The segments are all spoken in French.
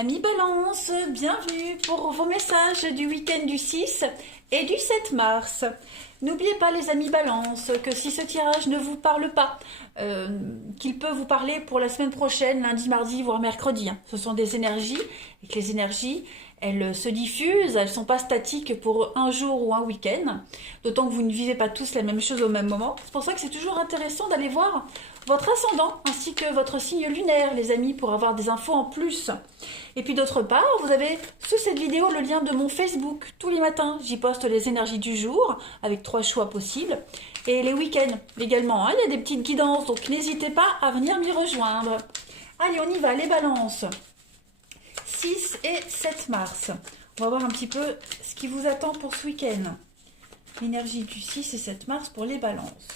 Amis Balance, bienvenue pour vos messages du week-end du 6 et du 7 mars. N'oubliez pas les amis Balance que si ce tirage ne vous parle pas, qu'il peut vous parler pour la semaine prochaine, lundi, mardi, voire mercredi. Ce sont des énergies et que les énergies, elles se diffusent, elles ne sont pas statiques pour un jour ou un week-end. D'autant que vous ne vivez pas tous la même chose au même moment. C'est pour ça que c'est toujours intéressant d'aller voir votre ascendant ainsi que votre signe lunaire, les amis, pour avoir des infos en plus. Et puis d'autre part, vous avez sous cette vidéo le lien de mon Facebook. Tous les matins, j'y poste les énergies du jour avec 3 choix possibles. Et les week-ends également, hein, il y a des petites guidances, donc n'hésitez pas à venir m'y rejoindre. Allez, on y va, les balances. 6 et 7 mars. On va voir un petit peu ce qui vous attend pour ce week-end. L'énergie du 6 et 7 mars pour les balances.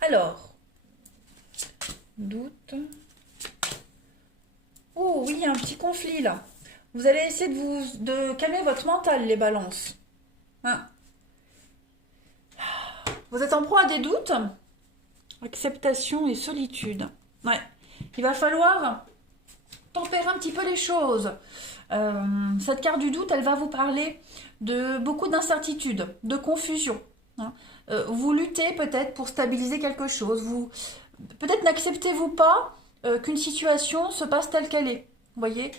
Alors, doute. Oh oui, il y a un petit conflit là. Vous allez essayer de calmer votre mental, les balances. Hein? Vous êtes en proie à des doutes. Acceptation et solitude. Ouais. Il va falloir tempérer un petit peu les choses. Cette carte du doute, elle va vous parler de beaucoup d'incertitudes, de confusion. Hein. Vous luttez peut-être pour stabiliser quelque chose. Peut-être n'acceptez-vous pas qu'une situation se passe telle qu'elle est. Vous voyez,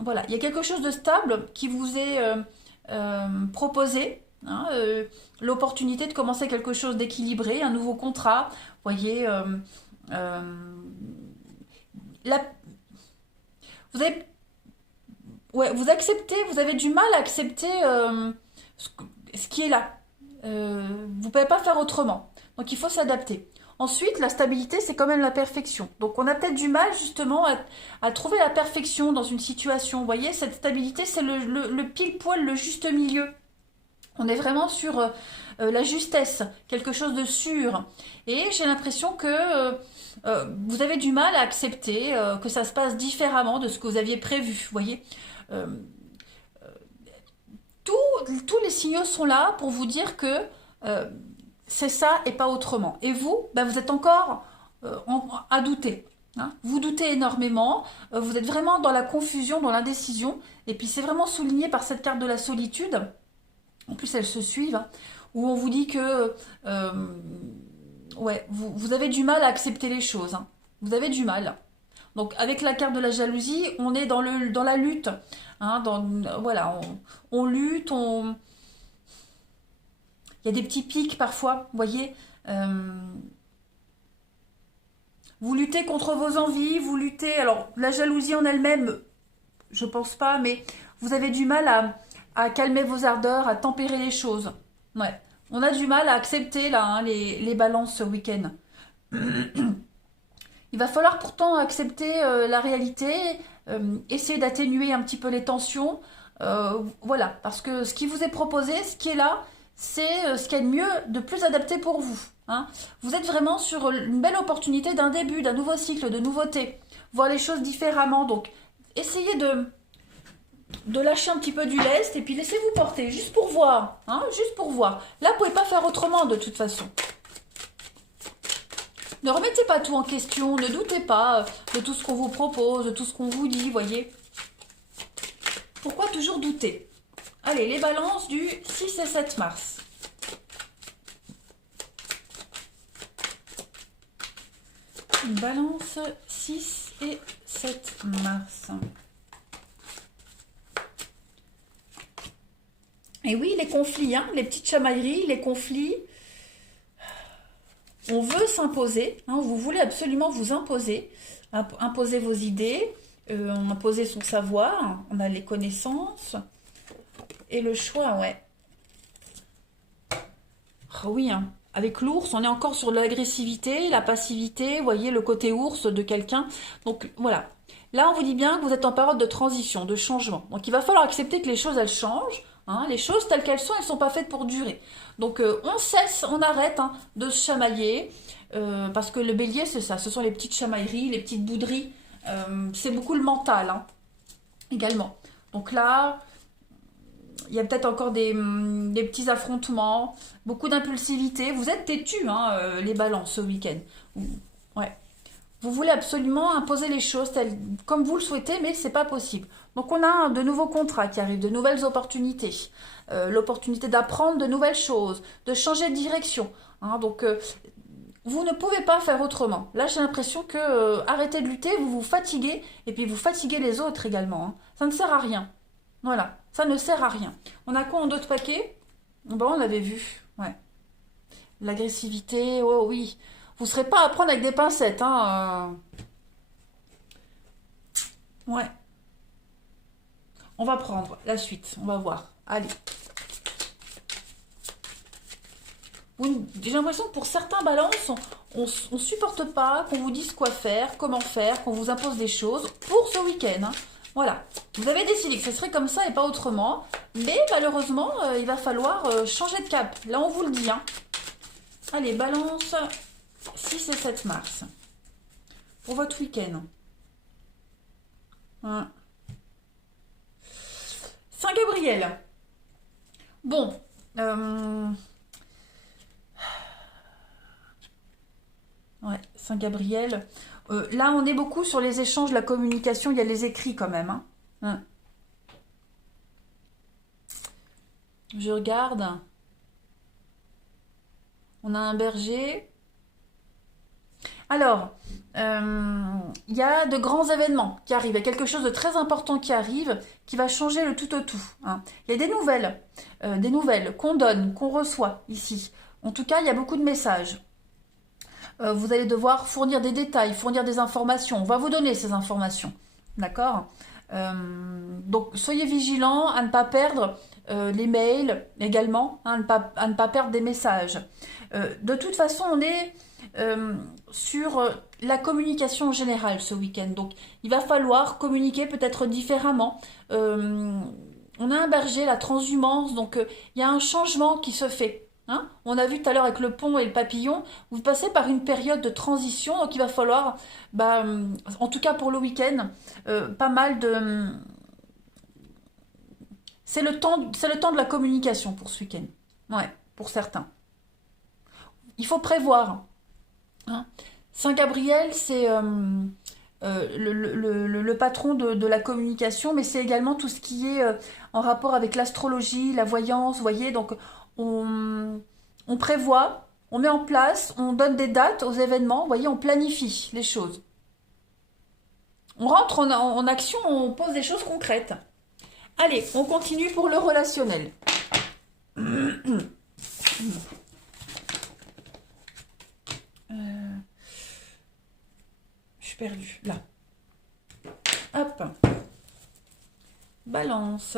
voilà, il y a quelque chose de stable qui vous est proposé. Hein, l'opportunité de commencer quelque chose d'équilibré, un nouveau contrat. Vous voyez, vous acceptez, vous avez du mal à accepter ce qui est là. Vous ne pouvez pas faire autrement. Donc il faut s'adapter. Ensuite, la stabilité, c'est quand même la perfection. Donc on a peut-être du mal justement à trouver la perfection dans une situation. Vous voyez, cette stabilité, c'est le pile-poil, le juste milieu. On est vraiment sur la justesse, quelque chose de sûr. Et j'ai l'impression que vous avez du mal à accepter que ça se passe différemment de ce que vous aviez prévu. Vous voyez, euh, tous les signaux sont là pour vous dire que c'est ça et pas autrement. Et vous, ben vous êtes encore à douter. Hein. Vous doutez énormément, vous êtes vraiment dans la confusion, dans l'indécision. Et puis c'est vraiment souligné par cette carte de la solitude. En plus, elles se suivent, hein, où on vous dit que ouais, vous avez du mal à accepter les choses. Hein. Vous avez du mal. Donc, avec la carte de la jalousie, on est dans la lutte. Hein, voilà, on lutte, il y a des petits pics parfois, vous voyez. Vous luttez contre vos envies, vous luttez... Alors, la jalousie en elle-même, je pense pas, mais vous avez du mal à calmer vos ardeurs, à tempérer les choses. Ouais. On a du mal à accepter là, hein, les balances ce week-end. Il va falloir pourtant accepter la réalité, essayer d'atténuer un petit peu les tensions. Voilà, parce que ce qui vous est proposé, ce qui est là, c'est ce qu'il y a de mieux, de plus adapté pour vous. Hein. Vous êtes vraiment sur une belle opportunité d'un début, d'un nouveau cycle, de nouveauté. Voir les choses différemment. Donc, essayez de lâcher un petit peu du lest et puis laissez-vous porter, juste pour voir. Hein, juste pour voir. Là, vous ne pouvez pas faire autrement de toute façon. Ne remettez pas tout en question, ne doutez pas de tout ce qu'on vous propose, de tout ce qu'on vous dit, voyez. Pourquoi toujours douter? Allez, les balances du 6 et 7 mars. Balance 6 et 7 mars. Et oui, les conflits, hein, les petites chamailleries, les conflits. On veut s'imposer, hein, vous voulez absolument vous imposer, imposer vos idées, imposer son savoir, on a les connaissances et le choix, ouais. Oh oui, hein. Avec l'ours, on est encore sur l'agressivité, la passivité, vous voyez, le côté ours de quelqu'un. Donc voilà, là on vous dit bien que vous êtes en période de transition, de changement. Donc il va falloir accepter que les choses, elles changent. Hein, les choses telles qu'elles sont, elles ne sont pas faites pour durer. Donc on cesse, on arrête hein, de se chamailler, parce que le bélier c'est ça, ce sont les petites chamailleries, les petites bouderies, c'est beaucoup le mental hein, également. Donc là, il y a peut-être encore des petits affrontements, beaucoup d'impulsivité. Vous êtes têtus, hein, les balances ce week-end. Ouais. Vous voulez absolument imposer les choses comme vous le souhaitez, mais c'est pas possible. Donc on a de nouveaux contrats qui arrivent, de nouvelles opportunités, l'opportunité d'apprendre de nouvelles choses, de changer de direction. Hein. Donc vous ne pouvez pas faire autrement. Là j'ai l'impression que arrêtez de lutter, vous vous fatiguez, et puis vous fatiguez les autres également. Hein. Ça ne sert à rien. Voilà, ça ne sert à rien. On a quoi en d'autres paquets? Bon, on l'avait vu, ouais. L'agressivité, oh oui. Vous ne serez pas à prendre avec des pincettes, hein. Ouais. On va prendre la suite, on va voir. Allez. J'ai l'impression que pour certains balances, on ne supporte pas qu'on vous dise quoi faire, comment faire, qu'on vous impose des choses pour ce week-end. Hein. Voilà. Vous avez décidé que ce serait comme ça et pas autrement. Mais malheureusement, il va falloir changer de cap. Là, on vous le dit. Hein. Allez, balance 6 et 7 mars. Pour votre week-end. Hein. Saint-Gabriel. Bon. Ouais, Saint-Gabriel. Là, on est beaucoup sur les échanges, la communication. Il y a les écrits quand même. Hein. Je regarde. On a un berger. Alors, il y a de grands événements qui arrivent. Il y a quelque chose de très important qui arrive, qui va changer le tout au tout. Hein. Il y a des nouvelles qu'on donne, qu'on reçoit ici. En tout cas, il y a beaucoup de messages. Vous allez devoir fournir des détails, fournir des informations. On va vous donner ces informations. D'accord? Donc, soyez vigilants à ne pas perdre les mails également, hein, à ne pas perdre des messages. De toute façon, on est sur la communication en général ce week-end. Donc, il va falloir communiquer peut-être différemment. On a un berger, la transhumance, donc il y a un changement qui se fait. Hein, on a vu tout à l'heure avec le pont et le papillon, vous passez par une période de transition, donc il va falloir, en tout cas pour le week-end, pas mal de... c'est le temps de la communication pour ce week-end. Ouais, pour certains. Il faut prévoir. Hein. Saint-Gabriel, c'est le patron de la communication, mais c'est également tout ce qui est en rapport avec l'astrologie, la voyance, vous voyez, donc on prévoit, on met en place, on donne des dates aux événements, vous voyez, on planifie les choses. On rentre en action, on pose des choses concrètes. Allez, on continue pour le relationnel. Je suis perdue, là. Hop. Balance.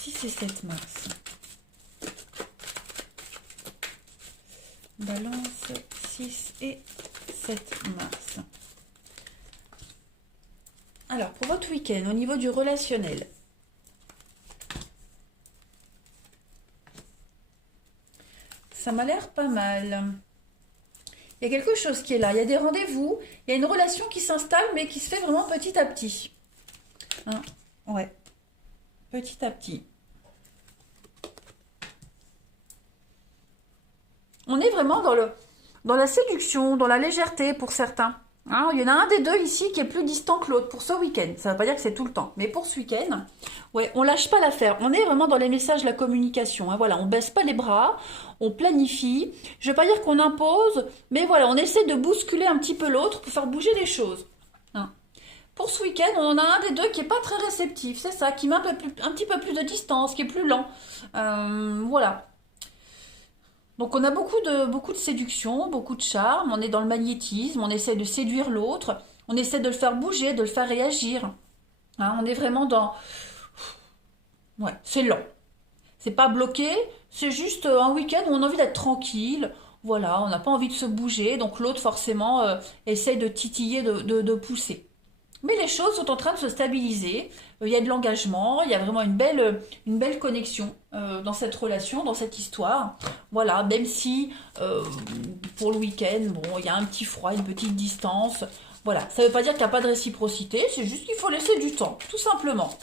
6 et 7 mars. Balance 6 et 7 mars. Alors, pour votre week-end, au niveau du relationnel, ça m'a l'air pas mal. Il y a quelque chose qui est là. Il y a des rendez-vous. Il y a une relation qui s'installe, mais qui se fait vraiment petit à petit. Hein, ouais. Petit à petit. On est vraiment dans la séduction, dans la légèreté pour certains. Hein, il y en a un des deux ici qui est plus distant que l'autre pour ce week-end. Ça ne veut pas dire que c'est tout le temps. Mais pour ce week-end, ouais, on lâche pas l'affaire. On est vraiment dans les messages, la communication. Hein, voilà, on baisse pas les bras, on planifie. Je ne veux pas dire qu'on impose, mais voilà, on essaie de bousculer un petit peu l'autre pour faire bouger les choses. Hein. Pour ce week-end, on a un des deux qui est pas très réceptif. C'est ça, qui met un petit peu plus de distance, qui est plus lent. Voilà. Donc on a beaucoup de séduction, beaucoup de charme, on est dans le magnétisme, on essaie de séduire l'autre, on essaie de le faire bouger, de le faire réagir. Hein, on est vraiment dans... Ouais, c'est lent. C'est pas bloqué, c'est juste un week-end où on a envie d'être tranquille. Voilà, on n'a pas envie de se bouger, donc l'autre forcément essaie de titiller, de pousser. Mais les choses sont en train de se stabiliser. Il y a de l'engagement, il y a vraiment une belle connexion dans cette relation, dans cette histoire. Voilà, même si pour le week-end, bon, il y a un petit froid, une petite distance. Voilà, ça ne veut pas dire qu'il n'y a pas de réciprocité, c'est juste qu'il faut laisser du temps, tout simplement.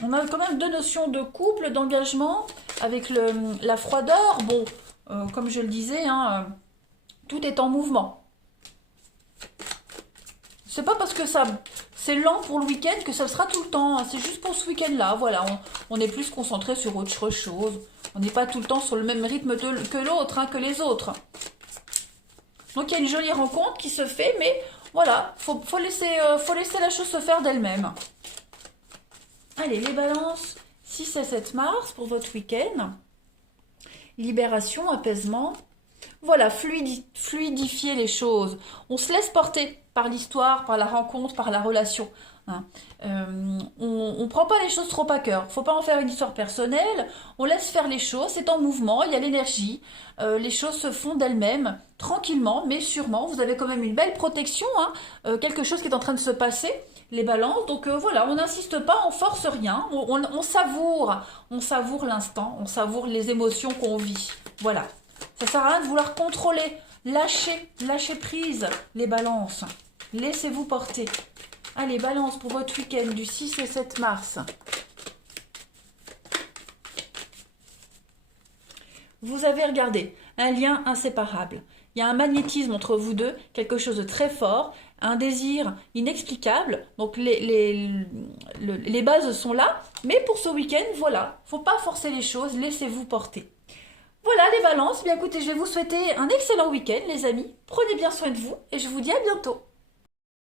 On a quand même deux notions de couple, d'engagement, avec la froideur. Bon, Comme je le disais, hein, tout est en mouvement. C'est pas parce que ça c'est lent pour le week-end que ça sera tout le temps, hein. C'est juste pour ce week-end-là. Voilà, on est plus concentré sur autre chose. On n'est pas tout le temps sur le même rythme que l'autre, hein, que les autres. Donc il y a une jolie rencontre qui se fait, mais voilà, faut laisser la chose se faire d'elle-même. Allez, les balances, 6 et 7 mars pour votre week-end. Libération, apaisement. Voilà, fluidifier les choses. On se laisse porter par l'histoire, par la rencontre, par la relation. Hein. On ne prend pas les choses trop à cœur. Faut pas en faire une histoire personnelle. On laisse faire les choses. C'est en mouvement. Il y a l'énergie. Les choses se font d'elles-mêmes, tranquillement, mais sûrement. Vous avez quand même une belle protection. Hein. Quelque chose qui est en train de se passer. Les balances. Donc voilà, on n'insiste pas, on force rien. On savoure l'instant. On savoure les émotions qu'on vit. Voilà. Ça sert à rien de vouloir contrôler. Lâchez prise, les balances. Laissez-vous porter. Allez, balance pour votre week-end du 6 et 7 mars. Vous avez regardé un lien inséparable. Il y a un magnétisme entre vous deux, quelque chose de très fort, un désir inexplicable. Donc les bases sont là. Mais pour ce week-end, voilà, faut pas forcer les choses, laissez-vous porter. Voilà les balances, bien écoutez, je vais vous souhaiter un excellent week-end les amis. Prenez bien soin de vous et je vous dis à bientôt.